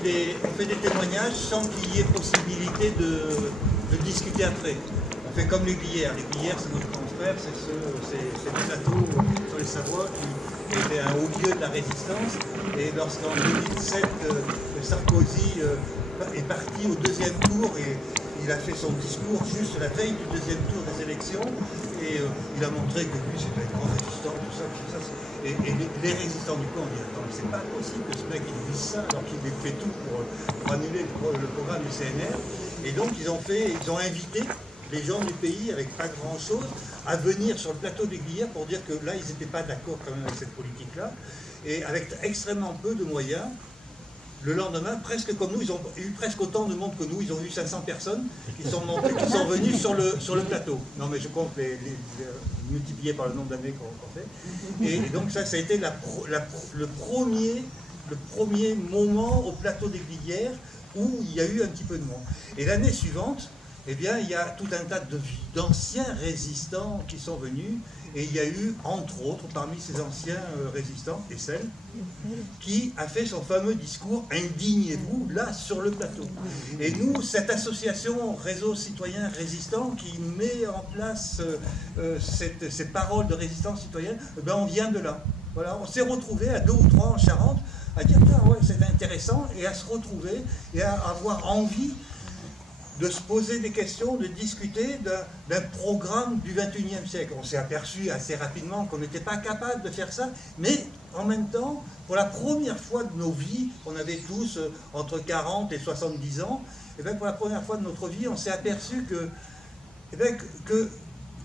On fait des témoignages sans qu'il y ait possibilité de discuter après. On fait comme les Glières. Les Glières, c'est notre confrère, c'est des plateaux sur les Savoies qui étaient un haut lieu de la résistance. Et lorsqu'en 2007, Sarkozy est parti au deuxième tour et il a fait son discours juste la veille du deuxième tour des élections et il a montré que lui c'était un grand résistant, tout ça. Et les résistants du camp ont dit attends, c'est pas possible que ce mec il dise ça alors qu'il fait tout pour annuler le programme du CNR. Et donc ils ont invité les gens du pays avec pas grand chose à venir sur le plateau des Glières pour dire que là ils n'étaient pas d'accord quand même avec cette politique-là. Et avec extrêmement peu de moyens. Le lendemain, presque comme nous, ils ont eu presque autant de monde que nous. Ils ont eu 500 personnes qui sont venues sur le plateau. Non, mais je compte les multiplier par le nombre d'années qu'on fait. Et donc ça a été le premier moment au plateau des Glières où il y a eu un petit peu de monde. Et l'année suivante, eh bien, il y a tout un tas d'anciens résistants qui sont venus. Et il y a eu, entre autres, parmi ces anciens résistants, Essel, qui a fait son fameux discours « Indignez-vous » là, sur le plateau. Et nous, cette association Réseau Citoyen Résistant, qui met en place ces paroles de résistance citoyenne, ben, on vient de là. Voilà, on s'est retrouvés à 2 ou 3 en Charente, à dire « ouais, c'est intéressant », et à se retrouver, et à avoir envie de se poser des questions, de discuter d'un programme du XXIe siècle. On s'est aperçu assez rapidement qu'on n'était pas capable de faire ça, mais en même temps, pour la première fois de nos vies, on avait tous entre 40 et 70 ans, et bien pour la première fois de notre vie, on s'est aperçu que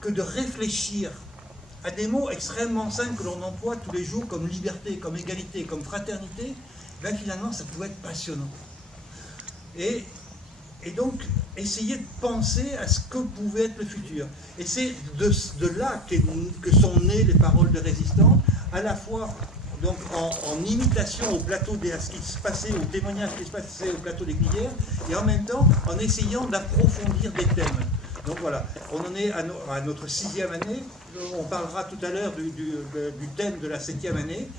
de réfléchir à des mots extrêmement simples que l'on emploie tous les jours, comme liberté, comme égalité, comme fraternité, bien finalement, ça pouvait être passionnant. Et donc, essayer de penser à ce que pouvait être le futur. Et c'est de là que sont nées les paroles de résistants, à la fois donc, en imitation au plateau à ce qui se passait, au témoignage qui se passait au plateau des Glières, et en même temps en essayant d'approfondir des thèmes. Donc voilà, on en est à notre 6e année, on parlera tout à l'heure du thème de la 7e année,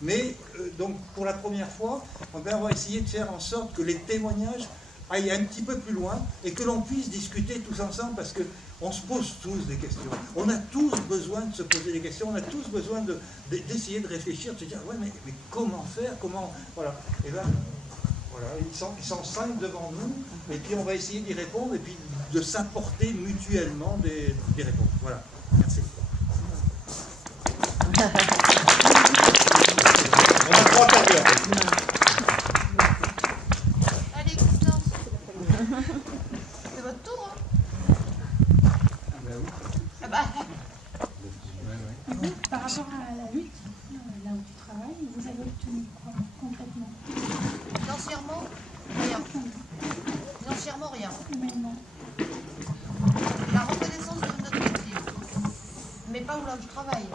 mais donc pour la première fois, on va essayer de faire en sorte que les témoignages aille un petit peu plus loin et que l'on puisse discuter tous ensemble parce qu'on se pose tous des questions. On a tous besoin de se poser des questions, on a tous besoin d'essayer de réfléchir, de se dire ouais mais comment faire, voilà. Et bien voilà, ils sont 5 devant nous et puis on va essayer d'y répondre et puis de s'apporter mutuellement des réponses. Voilà, merci. On a 3 quarts d'heure. C'est votre tour, hein? Ah ben oui. Ah bah. Par rapport à la lutte, là où tu travailles, vous avez obtenu quoi complètement? Financièrement, rien. Financièrement, rien. Humainement. La reconnaissance de notre métier. Mais pas où là où je travaille.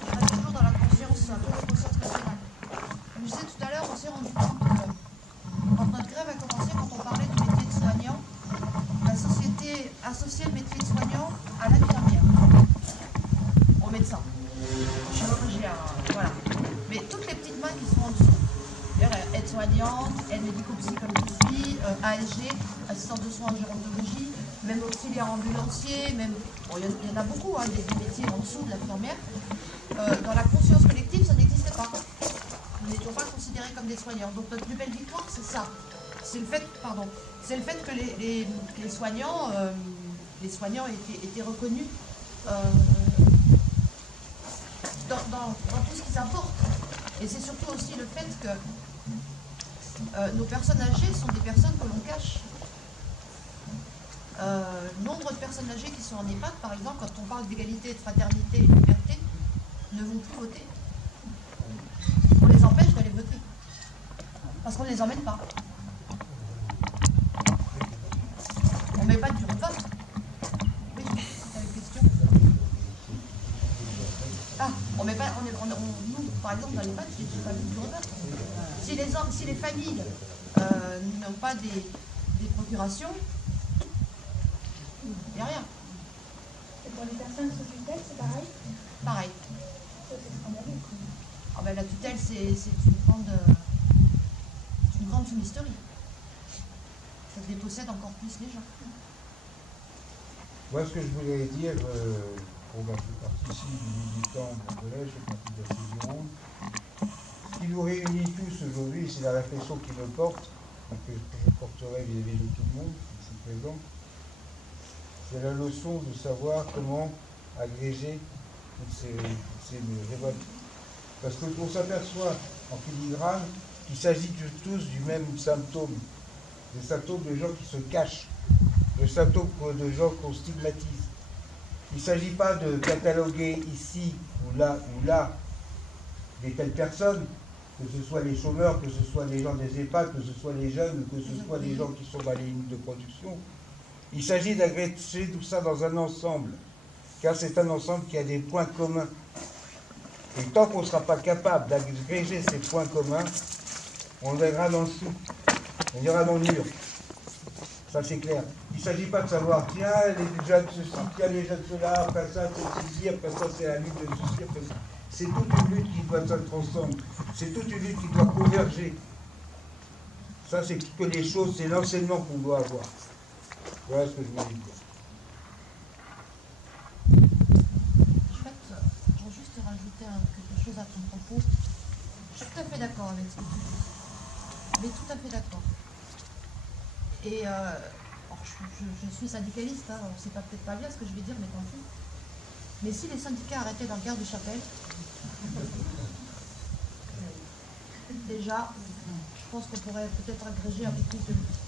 Je reste toujours dans la conscience nationale. Comme je disais tout à l'heure, on s'est rendu compte que quand notre grève a commencé, quand on parlait du métier de soignant, la société associait le métier de soignant à l'infirmière, au médecin, au chirurgien, voilà. Mais toutes les petites mains qui sont en dessous, aide-soignante, aide médico-psy comme je suis, ASG, assistante de soins en gérontologie, même auxiliaire ambulancier, même, bon, il y en a beaucoup, hein, des métiers en dessous de l'infirmière. Dans la conscience collective, ça n'existait pas. Nous n'étions pas considérés comme des soignants. Donc notre plus belle victoire, c'est ça. C'est le fait que les soignants étaient reconnus dans tout ce qu'ils apportent. Et c'est surtout aussi le fait que nos personnes âgées sont des personnes que l'on cache. Nombre de personnes âgées qui sont en EHPAD, par exemple, quand on parle d'égalité, de fraternité et de liberté, ne vont plus voter. On les empêche d'aller voter. Parce qu'on ne les emmène pas. On ne met pas de bureau de vote. Oui, c'est une question. Ah, on met pas. Nous, par exemple, dans les pattes, je n'ai pas vu de bureau de vote. Si les familles n'ont pas des procurations, il n'y a rien. Et pour les personnes sous tutelle, c'est pareil? Pareil. Ça, c'est scandaleux. Ah ben, la tutelle, c'est une une grande fumisterie. Ça dépossède encore plus les gens. Moi, ce que je voulais dire, je fais partie ici du militant bordelais, je fais partie de la Gironde. Ce qui nous réunit tous aujourd'hui, c'est la réflexion qui me porte, et que je porterai vis-à-vis de tout le monde, ici présent. C'est la leçon de savoir comment agréger toutes ces révoltes. Parce qu'on s'aperçoit en filigrane qu'il s'agit tous du même symptôme. Des symptômes de gens qui se cachent, des symptômes de gens qu'on stigmatise. Il ne s'agit pas de cataloguer ici ou là des telles personnes, que ce soit les chômeurs, que ce soit les gens des EHPAD, que ce soit les jeunes, que ce soit les gens qui sont dans les lignes de production. Il s'agit d'agréger tout ça dans un ensemble, car c'est un ensemble qui a des points communs. Et tant qu'on ne sera pas capable d'agréger ces points communs, on le verra dans le sou, on ira dans le mur. Ça c'est clair. Il ne s'agit pas de savoir, tiens, les jeunes ceci, tiens, les jeunes cela, après ça c'est ceci, après ça c'est la lutte de ceci, après ça. C'est toute une lutte qui doit s'être ensemble. C'est toute une lutte qui doit converger. Ça c'est que les choses, c'est l'enseignement qu'on doit avoir. Voilà ce que je voulais dire. En fait, je veux juste rajouter quelque chose à ton propos. Je suis tout à fait d'accord avec ce que tu dis. Mais tout à fait d'accord. Et alors je suis syndicaliste, hein, c'est peut-être pas bien ce que je vais dire, mais tant pis. Mais si les syndicats arrêtaient dans le Gare de Chapelle, déjà, je pense qu'on pourrait peut-être agréger un peu plus de lutte.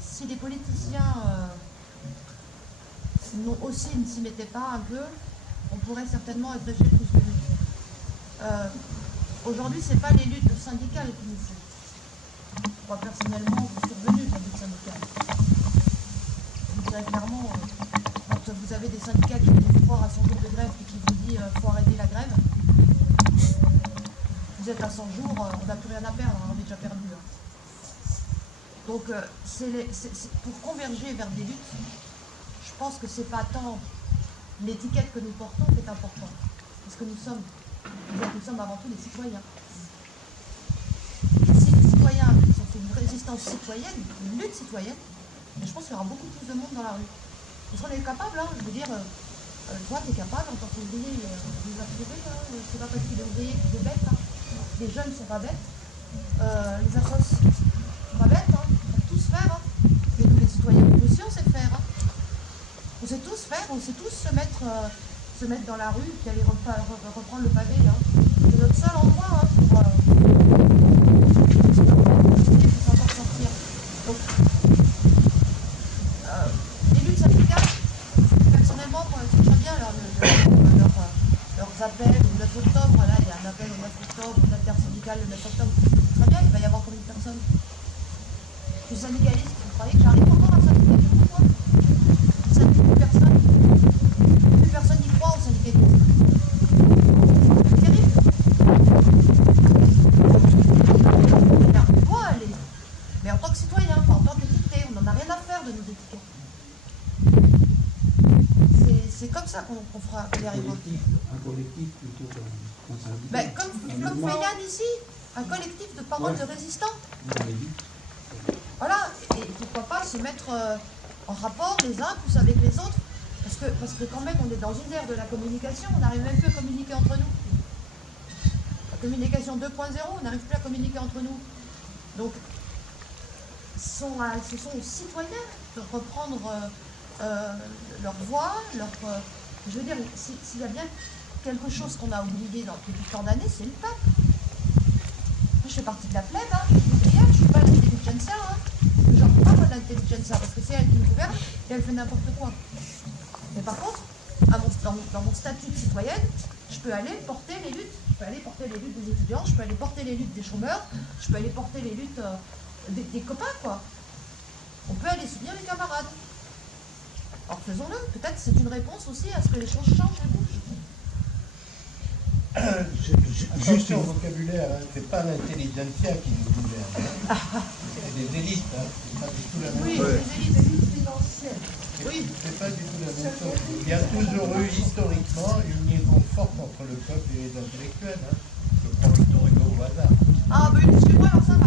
Si les politiciens aussi ne s'y mettaient pas un peu, on pourrait certainement agréger plus de lutte. Aujourd'hui, ce n'est pas les luttes syndicales qui nous font. Moi, personnellement, je suis revenue de la lutte syndicale. Je vous dirais clairement, quand vous avez des syndicats qui vous font croire à 100 jours de grève et qui vous disent faut arrêter la grève, vous êtes à 100 jours, on n'a plus rien à perdre, on est déjà perdu. Donc, pour converger vers des luttes, je pense que c'est pas tant l'étiquette que nous portons qui est importante. Parce que nous sommes avant tout des citoyens. Si les citoyens ont fait une résistance citoyenne, une lutte citoyenne, je pense qu'il y aura beaucoup plus de monde dans la rue. Parce qu'on est capable, hein, je veux dire, toi tu es capable en tant qu'ouvrier de nous approuver, c'est pas parce qu'il est ouvrier qu'il est bête. Hein. Les jeunes sont pas bêtes, les associations sont pas bêtes, hein. On sait tous faire. Hein. Mais nous les citoyens, nous aussi on sait faire. Hein. On sait tous faire, on sait tous se mettre dans la rue et aller reprendre le pavé. Hein. C'est notre seul endroit hein, pour s'en sortir. Donc, les luttes syndicales, personnellement, moi, c'est très bien leurs appels au 9 octobre. Là, il y a un appel au 9 octobre, une intersyndical le 9 octobre. Très bien, il va y avoir combien de personnes? Je suis syndicaliste, vous croyez que j'arrive encore à syndiquer pour moi? Plus personne. Plus personne n'y croit au syndicalisme. C'est terrible. Là, on doit aller. Mais en tant que citoyen, pas en tant qu'étiqueté, on n'en a rien à faire de nous étiqueter. C'est comme ça qu'on y arrivera. Un collectif plutôt qu'un syndicat. Ben, comme fait Yann ici, un collectif de paroles de résistants. Voilà, et pourquoi pas se mettre en rapport les uns plus avec les autres, parce que quand même on est dans une ère de la communication, on n'arrive même plus à communiquer entre nous. La communication 2.0, on n'arrive plus à communiquer entre nous. Donc, ce sont aux citoyens de reprendre leur voix, je veux dire, s'il y a bien quelque chose qu'on a oublié depuis tant d'années, c'est le peuple. Moi, je fais partie de la plèbe, hein, je suis ouvrière, je ne suis pas l'intelligentsia, hein. Je ne pas moi de l'intelligentsia, parce que c'est elle qui me gouverne et elle fait n'importe quoi. Mais par contre, dans mon statut de citoyenne, je peux aller porter les luttes. Je peux aller porter les luttes des étudiants, je peux aller porter les luttes des chômeurs, je peux aller porter les luttes des copains, quoi. On peut aller soutenir les camarades. Alors faisons-le, peut-être c'est une réponse aussi à ce que les choses changent et bougent. Juste un vocabulaire, hein. C'est pas l'intelligentsia qui nous gouverne. C'est des élites, hein. C'est pas du tout la même Oui, chose. les élites financières. Oui. C'est pas du tout la même chose. Il y a toujours eu historiquement une liaison forte entre le peuple et les intellectuels. Hein. Je prends Victor Hugo au hasard. Ah, bah, excuse-moi, alors ça va.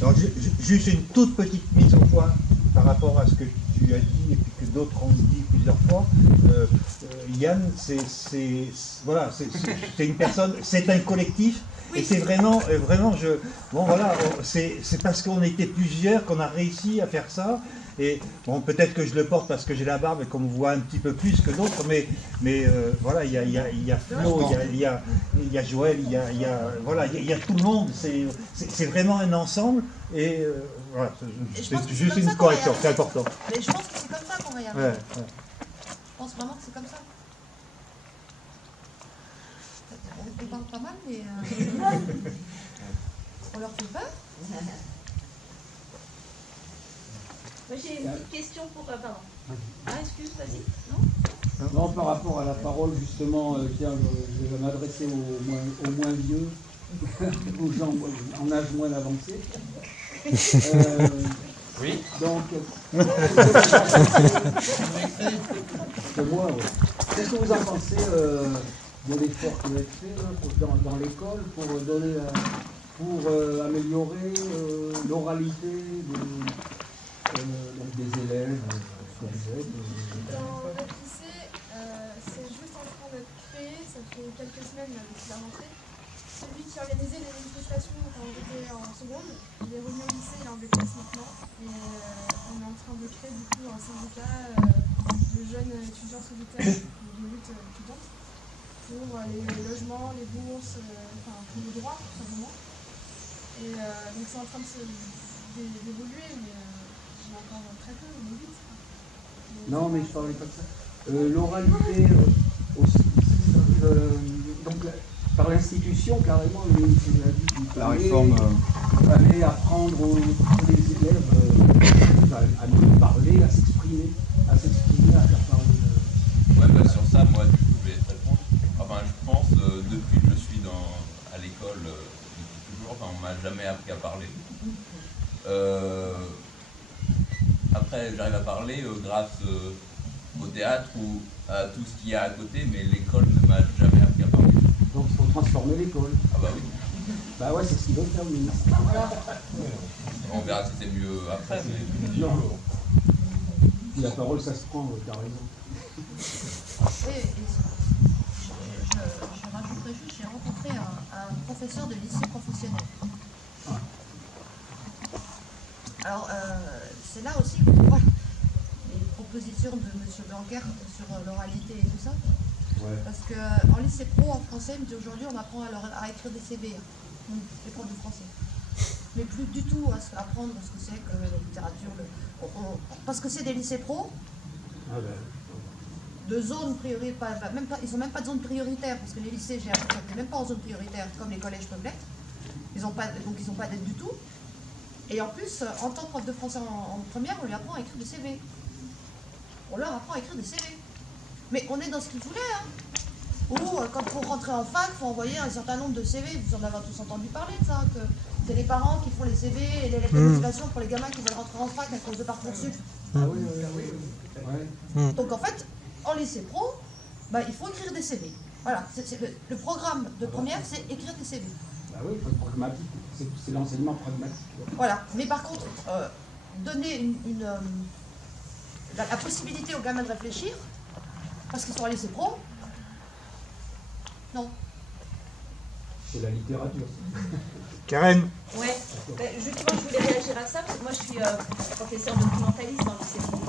Alors, juste une toute petite mise au point par rapport à ce que tu as dit et puis que d'autres ont dit plusieurs fois. Yann, voilà, c'est une personne, c'est un collectif. Oui. Et c'est vraiment, bon voilà, c'est parce qu'on était plusieurs qu'on a réussi à faire ça. Et bon, peut-être que je le porte parce que j'ai la barbe et qu'on me voit un petit peu plus que d'autres, mais voilà, il y a Flo, il y a Joël, il y a tout le monde. C'est vraiment un ensemble. Et voilà, c'est juste une correction, c'est important. Mais je pense que c'est comme ça qu'on va y arriver. Ouais. Je pense vraiment que c'est comme ça. On parle pas mal, mais on leur fait peur. Moi j'ai une petite question pour... pardon. Ah, excuse, vas-y. Non, Non, par rapport à la parole, justement, tiens, je vais m'adresser aux moins vieux, aux gens en âge moins avancé. Oui. Donc, c'est moi, ouais. Qu'est-ce que vous en pensez de l'effort qui va être fait là, dans l'école pour améliorer l'oralité des élèves? Dans notre lycée, c'est juste en train d'être créé, ça fait quelques semaines depuis la rentrée. Celui qui organisait les manifestations quand on était en seconde, il est revenu au lycée, il est en BTS maintenant. Et on est en train de créer du coup un syndicat de jeunes étudiants solitaires, de lutte étudiante, pour les logements, les bourses, enfin pour les droits tout simplement. Et donc c'est en train d'évoluer, mais j'ai encore très peu, mais vite. Non, mais je parlais pas de ça. L'oralité aussi, donc par l'institution, carrément, La réforme. Fallait apprendre tous les élèves à mieux parler, à s'exprimer, à faire parler. Ouais, bah, sur ça, moi, du coup, je vais te répondre. Enfin, je pense, depuis que je suis à l'école, depuis toujours, enfin, on m'a jamais appris à parler. Après, j'arrive à parler grâce au théâtre ou à tout ce qu'il y a à côté, mais l'école ne m'a jamais appris à parler. Donc il faut transformer l'école. Ah bah oui. Bah ouais, c'est ce qu'ils veulent faire, le ministre. On verra si c'est mieux après, mais... Non. Puis la parole, ça se prend, t'as raison. Oui, je rajouterais juste, j'ai rencontré un professeur de lycée professionnel. Alors, c'est là aussi qu'on voit les propositions de M. Blanquer sur l'oralité et tout ça. Ouais. Parce qu'en lycée pro, en français, il me dit aujourd'hui, on apprend à écrire des CV, les profs de français. Mais plus du tout à apprendre ce que c'est que la littérature. Parce que c'est des lycées pro, de zones prioritaires, ils n'ont même pas de zone prioritaire, parce que les lycées, j'ai appris qu'ils n'étaient même pas en zone prioritaire, comme les collèges peuvent l'être. Donc ils n'ont pas d'aide du tout. Et en plus, en tant que prof de français en première, on lui apprend à écrire des CV. On leur apprend à écrire des CV. Mais on est dans ce qu'ils voulaient, hein. Ou quand pour rentrer en fac, il faut envoyer un certain nombre de CV. Vous en avez tous entendu parler de ça, que c'est les parents qui font les CV et les lettres de motivation pour les gamins qui veulent rentrer en fac à cause de Parcoursup. Ah oui. Ouais. Donc en fait, en lycée pro, il faut écrire des CV. Voilà, le programme de première, c'est écrire des CV. Ah oui, il faut être pragmatique. C'est l'enseignement pragmatique. Voilà, mais par contre, donner la possibilité aux gamins de réfléchir, parce qu'ils sont à lycée pro, non. C'est la littérature. Karen. Ouais, justement, je voulais réagir à ça, parce que moi je suis professeur documentaliste dans le lycée pro.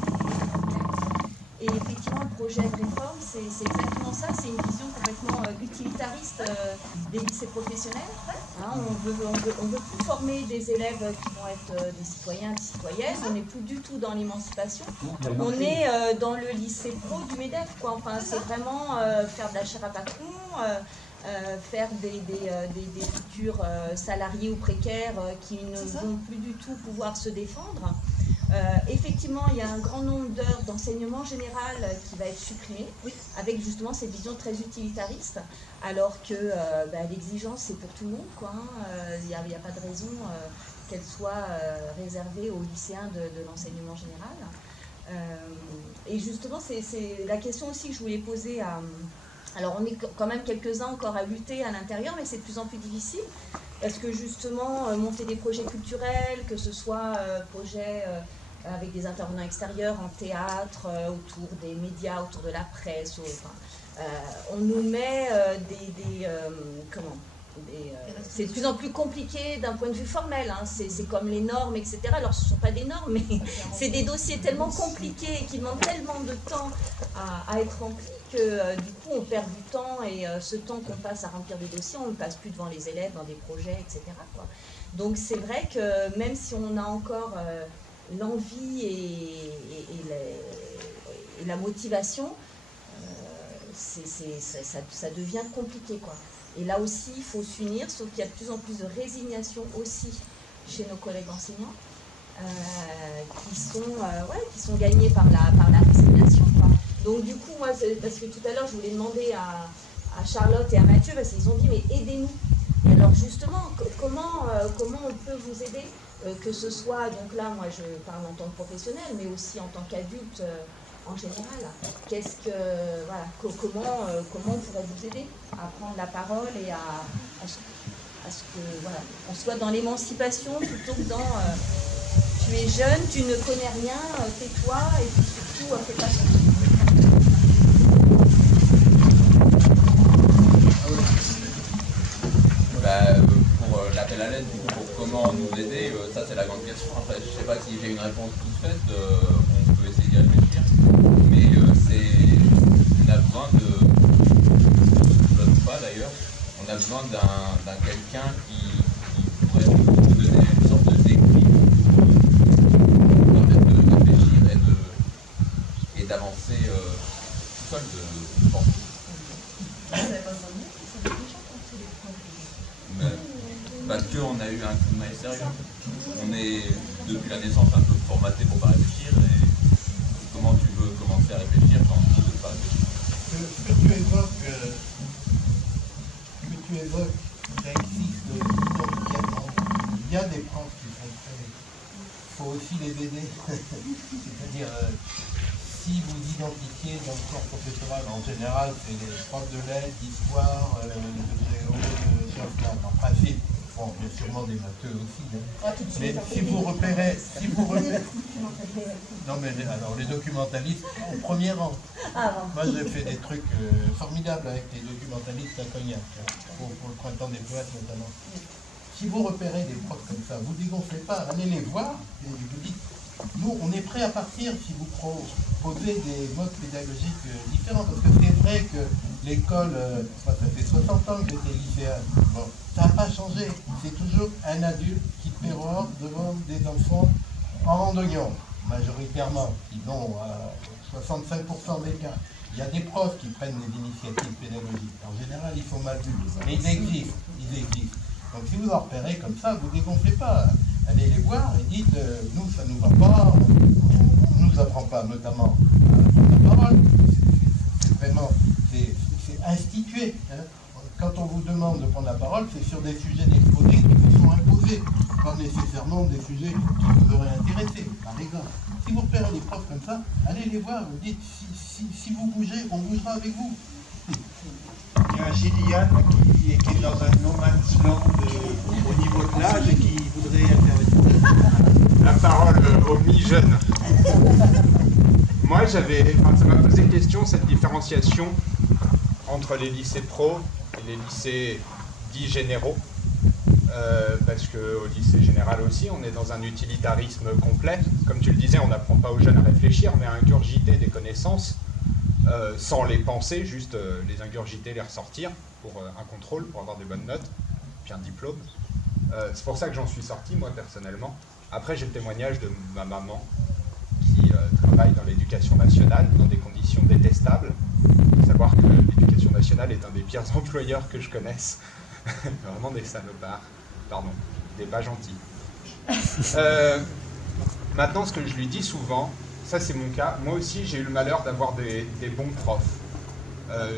Et effectivement, le projet de réforme, c'est exactement ça, c'est une vision complètement utilitariste des lycées professionnels. Hein, on veut plus former des élèves qui vont être des citoyens, des citoyennes, on n'est plus du tout dans l'émancipation, on est dans le lycée pro du MEDEF, quoi. Enfin, c'est vraiment faire de la chair à patron, faire des futurs salariés ou précaires qui ne vont plus du tout pouvoir se défendre. Effectivement, il y a un grand nombre d'heures d'enseignement général qui va être supprimé, avec justement cette vision très utilitariste, alors que l'exigence c'est pour tout le monde, quoi. Il n'y a pas de raison qu'elle soit réservée aux lycéens de l'enseignement général. Et justement, c'est la question aussi que je voulais poser à Alors on est quand même quelques-uns encore à lutter à l'intérieur, mais c'est de plus en plus difficile, parce que justement, monter des projets culturels, que ce soit projets avec des intervenants extérieurs en théâtre, autour des médias, autour de la presse, on nous met c'est de plus en plus compliqué d'un point de vue formel, hein. C'est comme les normes, etc. Alors ce ne sont pas des normes, mais c'est des dossiers tellement compliqués et qui demandent tellement de temps à être remplis que du coup on perd du temps, et ce temps qu'on passe à remplir des dossiers, on ne le passe plus devant les élèves dans des projets, etc., quoi. Donc c'est vrai que même si on a encore l'envie et la motivation, ça devient compliqué, quoi. Et là aussi, il faut s'unir, sauf qu'il y a de plus en plus de résignation aussi chez nos collègues enseignants, qui sont gagnés par la résignation, quoi. Donc du coup, moi, parce que tout à l'heure, je voulais demander à Charlotte et à Mathieu, parce qu'ils ont dit, mais aidez-nous. Et alors justement, comment on peut vous aider, que ce soit, donc là, moi, je parle en tant que professionnel, mais aussi en tant qu'adulte, en général, comment on pourrait vous aider à prendre la parole et à ce que on soit dans l'émancipation plutôt que dans tu es jeune, tu ne connais rien, tais-toi et puis surtout fais pas ça. Pour l'appel à l'aide, pour comment nous aider, ça c'est la grande question. Après, je ne sais pas si j'ai une réponse toute faite, on peut essayer d'y réfléchir. Mais on a besoin on a besoin d'un quelqu'un qui pourrait nous donner une sorte de déclic, permettre de réfléchir et d'avancer tout seul, de penser. Parce qu'on a eu un coup de main sérieux. On est, depuis la naissance, un peu formaté pour pas réfléchir. Et comment tu veux commencer à réfléchir quand tu ne veux pas réfléchir? Ce que tu évoques, ça existe quotidiennement. Il y a des profs qui sont très... Il faut aussi les aider. C'est-à-dire, si vous identifiez dans le corps professoral, en général, c'est les profs de lettres, d'histoire, de géo, de sciences nat, en principe. Bon, il y a sûrement des matheux aussi. Hein. Mais si vous repérez... Non, mais alors, les documentalistes, au premier rang. Moi, j'ai fait des trucs formidables avec les documentalistes à Cognac, hein, pour le printemps des poètes notamment. Si vous repérez des profs comme ça, vous dégonflez pas, allez les voir et vous dites, nous, on est prêts à partir si vous proposez des modes pédagogiques différents. Parce que c'est vrai que l'école, ça fait 60 ans que j'étais lycéen. Bon, ça n'a pas changé. C'est toujours un adulte qui pérore devant des enfants en randonnion, majoritairement, qui vont à 65% des cas. Il y a des profs qui prennent des initiatives pédagogiques. En général, ils sont mal vus. Mais ils existent. Donc si vous en repérez comme ça, vous ne dégonflez pas. Allez les voir et dites, nous, ça ne nous va pas, on ne nous apprend pas, notamment à prendre la parole. C'est vraiment, c'est institué. Hein. Quand on vous demande de prendre la parole, c'est sur des sujets d'exposé qui vous sont imposés, pas nécessairement des sujets qui vous auraient intéressé, par exemple. Si vous repérez des profs comme ça, allez les voir, vous dites, si vous bougez, on bougera avec vous. Il y a Gilliane qui est dans un no man's land au niveau de l'âge et qui voudrait intervenir. La parole aux mi-jeunes. Moi, ça m'a posé question, cette différenciation entre les lycées pro et les lycées dits généraux. Parce qu'au lycée général aussi, on est dans un utilitarisme complet. Comme tu le disais, on n'apprend pas aux jeunes à réfléchir, mais à ingurgiter des connaissances. Sans les penser, juste les ingurgiter, les ressortir pour un contrôle, pour avoir des bonnes notes, puis un diplôme. C'est pour ça que j'en suis sorti, moi, personnellement. Après, j'ai le témoignage de ma maman qui travaille dans l'éducation nationale, dans des conditions détestables. Il faut savoir que l'éducation nationale est un des pires employeurs que je connaisse. Vraiment des salopards. Pardon, des pas gentils. Maintenant, ce que je lui dis souvent, ça c'est mon cas, moi aussi j'ai eu le malheur d'avoir des bons profs.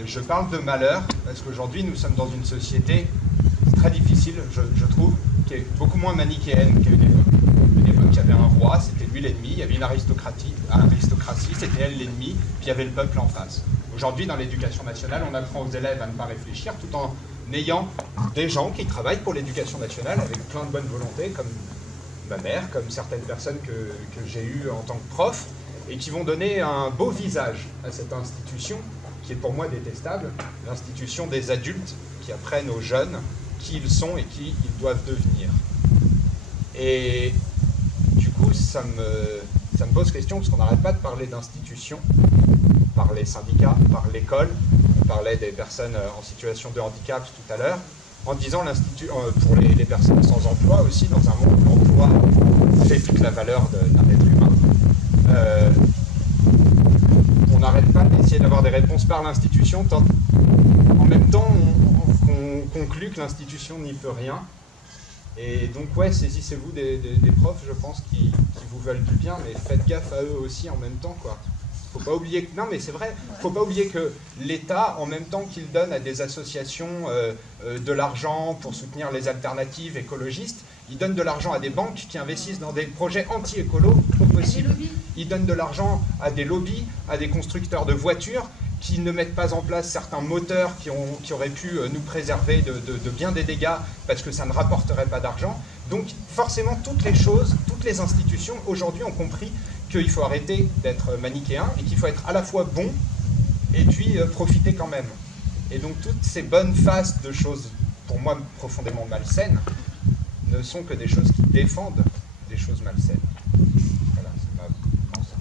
Je parle de malheur parce qu'aujourd'hui nous sommes dans une société très difficile, je trouve, qui est beaucoup moins manichéenne qu'à une époque. À une époque, il y avait un roi, c'était lui l'ennemi, il y avait une aristocratie, c'était elle l'ennemi, puis il y avait le peuple en face. Aujourd'hui, dans l'éducation nationale, on apprend aux élèves à ne pas réfléchir tout en ayant des gens qui travaillent pour l'éducation nationale avec plein de bonne volonté, comme ma mère, comme certaines personnes que j'ai eues en tant que prof, et qui vont donner un beau visage à cette institution, qui est pour moi détestable, l'institution des adultes qui apprennent aux jeunes qui ils sont et qui ils doivent devenir. Et du coup, ça me pose question, parce qu'on n'arrête pas de parler d'institutions, par les syndicats, par l'école, on parlait des personnes en situation de handicap tout à l'heure, en disant l'institut pour les personnes sans emploi aussi, dans un monde où l'emploi fait toute la valeur d'un être humain. On n'arrête pas d'essayer d'avoir des réponses par l'institution, tant en même temps on conclut que l'institution n'y peut rien. Et donc ouais, saisissez-vous des profs, je pense, qui vous veulent du bien, mais faites gaffe à eux aussi en même temps, quoi. Faut pas oublier que, non mais c'est vrai, faut pas oublier que l'État, en même temps qu'il donne à des associations de l'argent pour soutenir les alternatives écologistes, il donne de l'argent à des banques qui investissent dans des projets anti-écolos au possible. Il donne de l'argent à des lobbies, à des constructeurs de voitures qui ne mettent pas en place certains moteurs qui auraient pu nous préserver de bien des dégâts parce que ça ne rapporterait pas d'argent. Donc forcément, toutes les choses, toutes les institutions aujourd'hui ont compris qu'il faut arrêter d'être manichéen et qu'il faut être à la fois bon et puis profiter quand même. Et donc toutes ces bonnes faces de choses, pour moi profondément malsaines, ne sont que des choses qui défendent des choses malsaines. Voilà, c'est ma pensée.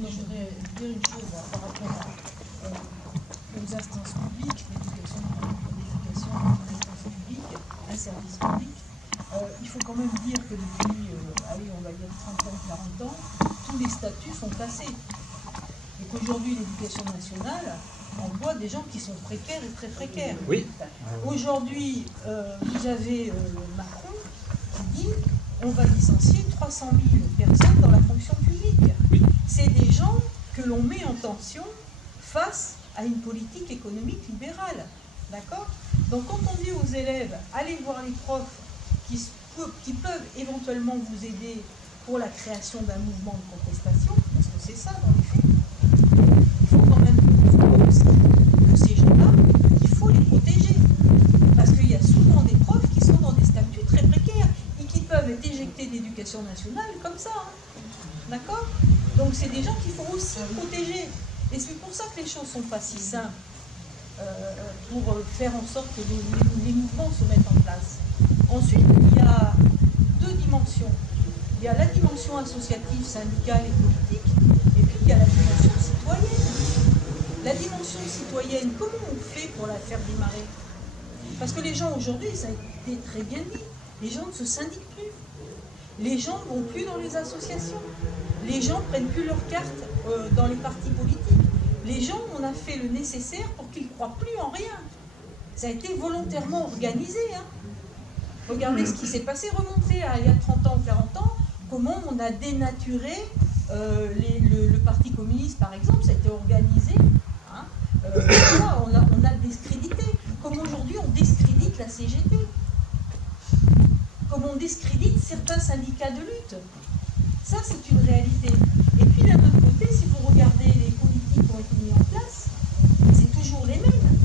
Moi, je voudrais dire une chose par rapport aux instances publiques, l'éducation, une instance publique, un service public. Il faut quand même dire que depuis, on va dire 30 ans, 40 ans, tous les statuts sont cassés. Et qu'aujourd'hui, l'éducation nationale emploie des gens qui sont précaires et très précaires. Oui. Aujourd'hui, vous avez Macron qui dit on va licencier 300 000 personnes dans la fonction publique. Oui. C'est des gens que l'on met en tension face à une politique économique libérale. D'accord ? Donc quand on dit aux élèves, allez voir les profs qui peuvent éventuellement vous aider pour la création d'un mouvement de contestation, parce que c'est ça dans les faits, il faut quand même aussi que ces gens-là, il faut les protéger. Parce qu'il y a souvent des profs qui sont dans des statuts très précaires et qui peuvent être éjectés d'éducation nationale comme ça. Hein. D'accord ? Donc c'est des gens qu'il faut aussi protéger. Et c'est pour ça que les choses ne sont pas si simples pour faire en sorte que les mouvements se mettent en place. Ensuite, il y a deux dimensions. Il y a la dimension associative, syndicale et politique, et puis il y a la dimension citoyenne. La dimension citoyenne, comment on fait pour la faire démarrer ? Parce que les gens aujourd'hui, ça a été très bien dit, les gens ne se syndiquent plus. Les gens ne vont plus dans les associations. Les gens ne prennent plus leurs cartes dans les partis politiques. Les gens, on a fait le nécessaire pour qu'ils ne croient plus en rien. Ça a été volontairement organisé. Hein. Regardez ce qui s'est passé, remonter à il y a 30 ans ou 40 ans, comment on a dénaturé le Parti communiste, par exemple, ça a été organisé. Hein. On a discrédité. Comme aujourd'hui, on discrédite la CGT. Comme on discrédite certains syndicats de lutte. Ça, c'est une réalité. Et puis, d'un autre côté, si vous regardez les politiques qui ont été mises en place, c'est toujours les mêmes.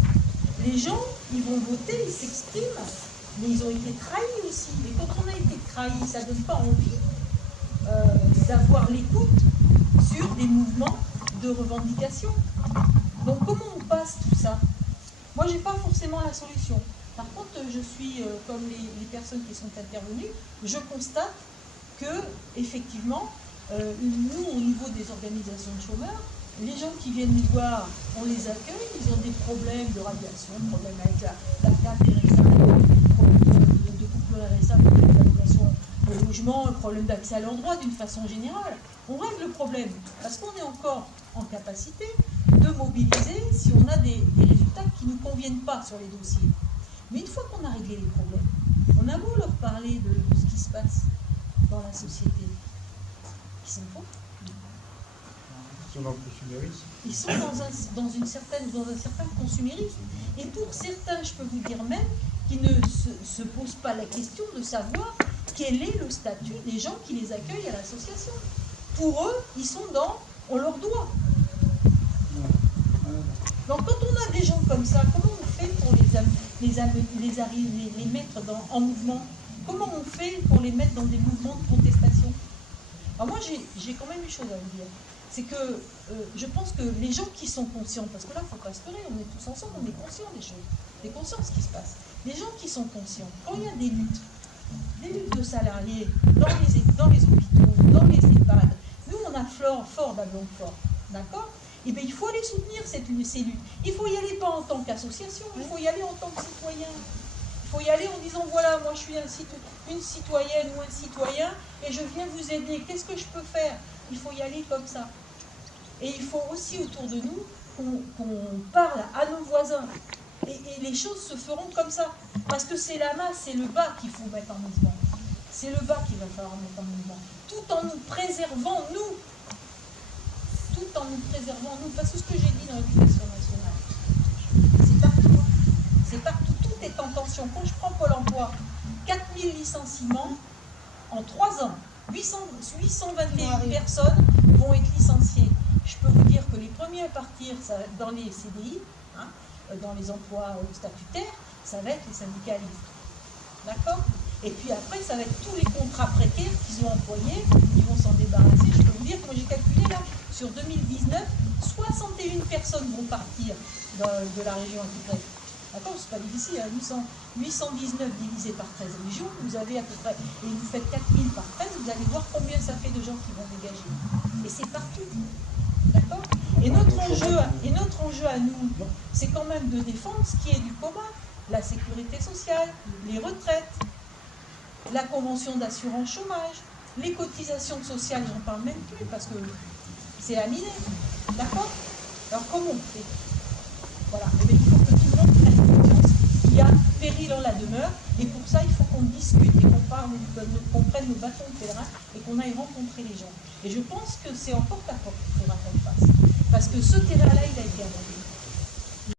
Les gens, ils vont voter, ils s'expriment, mais ils ont été trahis aussi. Et quand on a été trahi, ça ne donne pas envie d'avoir l'écoute sur des mouvements de revendication. Donc, comment on passe tout ça ? Moi, je n'ai pas forcément la solution. Par contre, je suis, comme les personnes qui sont intervenues, je constate que, effectivement, nous, au niveau des organisations de chômeurs, les gens qui viennent nous voir, on les accueille, ils ont des problèmes de radiation, problèmes avec la carte RSA, problèmes de coupure RSA, problèmes d'allocation de logement, problème d'accès à l'endroit d'une façon générale. On règle le problème, parce qu'on est encore en capacité de mobiliser si on a des résultats qui ne nous conviennent pas sur les dossiers. Mais une fois qu'on a réglé les problèmes, on a beau leur parler de ce qui se passe dans la société. Ils sont faux. Ils sont dans le consumérisme. Ils sont dans un certain consumérisme. Et pour certains, je peux vous dire même, qui ne se posent pas la question de savoir quel est le statut des gens qui les accueillent à l'association. Pour eux, ils sont dans On leur doit. Donc quand on a des gens comme ça, comment on fait pour les mettre en mouvement? Comment on fait pour les mettre dans des mouvements de contestation? Alors moi j'ai quand même une chose à vous dire. C'est que je pense que les gens qui sont conscients, parce que là il ne faut pas se leurrer, on est tous ensemble, on est conscients des choses, on est conscients de ce qui se passe. Les gens qui sont conscients, quand il y a des luttes de salariés dans les hôpitaux, dans les EHPAD, nous on a Ford à Blanquefort, d'accord? Et bien il faut aller soutenir ces luttes. Il faut y aller pas en tant qu'association, il faut y aller en tant que citoyen. Il faut y aller en disant voilà, moi je suis une citoyenne ou un citoyen et je viens vous aider, qu'est-ce que je peux faire? Il faut y aller comme ça. Et il faut aussi autour de nous qu'on parle à nos voisins. Et les choses se feront comme ça. Parce que c'est la masse, c'est le bas qu'il faut mettre en mouvement. C'est le bas qu'il va falloir mettre en mouvement. Tout en nous préservant, nous. Tout en nous préservant, nous. Parce que ce que j'ai dit dans l'éducation nationale, c'est partout. C'est partout. Tout est en tension. Quand je prends Pôle emploi, 4000 licenciements en 3 ans. 821 personnes vont être licenciées. Je peux vous dire que les premiers à partir dans les CDI, hein, dans les emplois statutaires, ça va être les syndicalistes. D'accord? Et puis après, ça va être tous les contrats précaires qu'ils ont employés, ils vont s'en débarrasser. Je peux vous dire que moi j'ai calculé là, sur 2019, 61 personnes vont partir de la région Aquitaine. D'accord, c'est pas difficile, hein, 819 divisé par 13 régions, vous avez à peu près, et vous faites 4000 par 13, vous allez voir combien ça fait de gens qui vont dégager. Et c'est partout. D'accord? Et notre enjeu à nous, c'est quand même de défendre ce qui est du commun, la sécurité sociale, les retraites, la convention d'assurance chômage, les cotisations sociales, j'en parle même plus parce que c'est à miner. D'accord? Alors comment on fait? Voilà. Et bien, il faut que tout le monde prenne conscience qu'il y a péril en la demeure, et pour ça, il faut qu'on discute et qu'on prenne nos bâtons de pèlerin et qu'on aille rencontrer les gens. Et je pense que c'est en porte-à-porte qu'il faudra qu'on le fasse. Parce que ce terrain-là, il a été